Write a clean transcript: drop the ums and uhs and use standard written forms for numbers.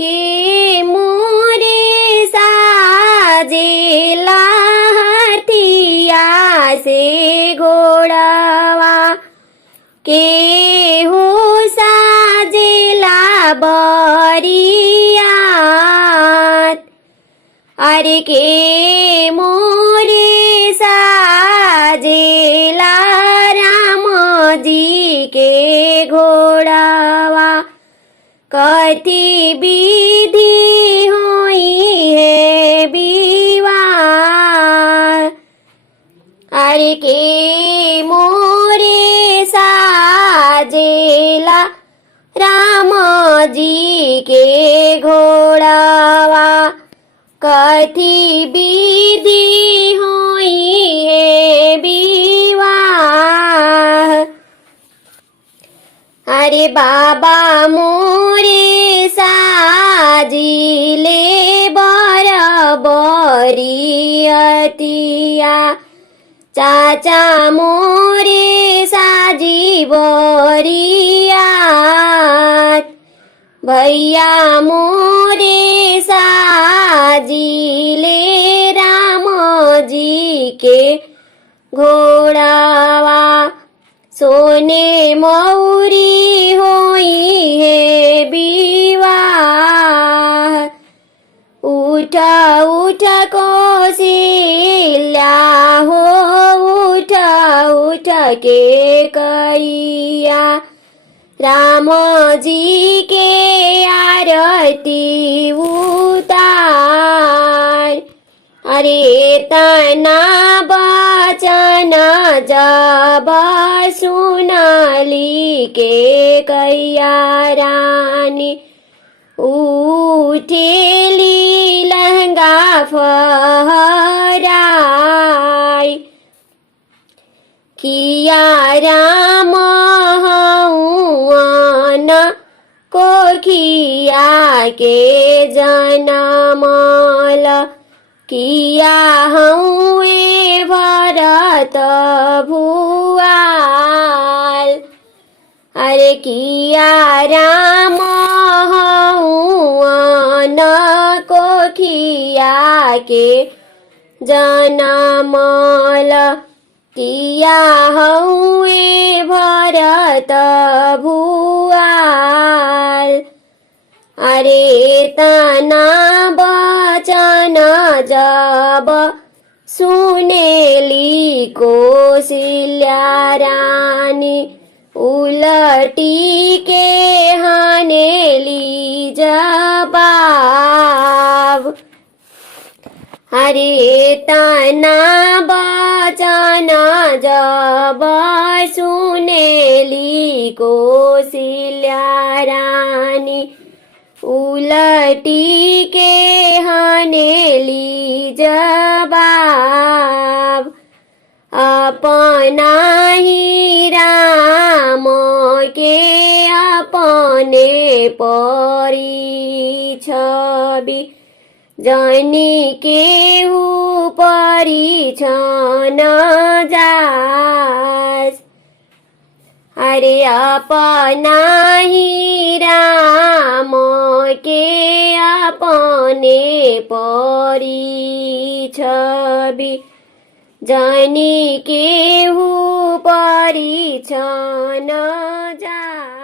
के मोरे साजेला हथिया से घोड़वा के हो साजेला बरियात। अरे के मोरे साजेला राम जी के घोड़वा कति विधि होई है विवाह। अरे के मोरे साजेला राम जी के घोड़वा कति विधि होई है विवाह। अरे बाबा मोरे साजिले बरियतिया। चाचा मोरे साजी बरियात। भैया मोरे साजिले राम जी के घोड़वा सोने मौरी होई है विवाह। उठ उठ कौशल्या हो उठ उठ के कैया राम जी के आरती उतार। अरे तना बचन जब सुनली के कैया रानी उठेली लहंगा फहराई। किया राम हऊन कोखिया के जनमल। किया हऊए भरत भुआल। अरे किया राम हऊन कोखिया के जनमल। किया हऊए भरत भुआल। अरे तना बचन जब सुनेली कौशल्या रानी उलटी के हानेली जवाब। अरे तना बचन जब सुनेली कौशल्या रानी उलटी के हानेली जवाब। अपना ही राम के अपने परी छवि जनी केहू परिछन जास। अरे अपना ही राम के अपने परी छवि जनी केहू परिछन जास।